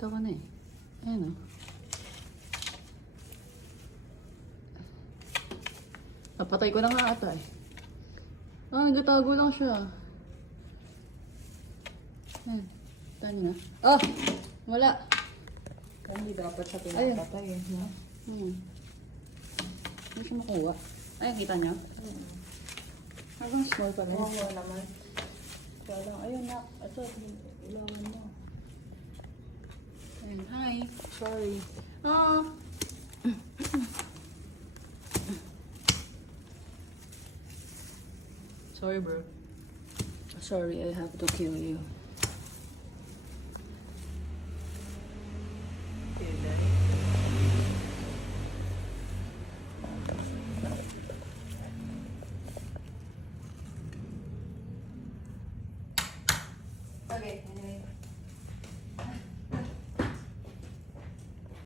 Nakita ko na eh. Ayan o. Napatay ko na nga ata eh. Ah, nagtatago lang siya. Ayan. Tayo na. Ah! Wala. Hindi dapat sa pinapatay eh. No? Hindi siya makuha. Ay, kita niya? Hanggang small pa rin. Oo naman. Kaya lang, ayun na. Ito, ilawan mo. Ayan, hi. Sorry. Ah! Sorry, bro. Sorry, I have to kill you.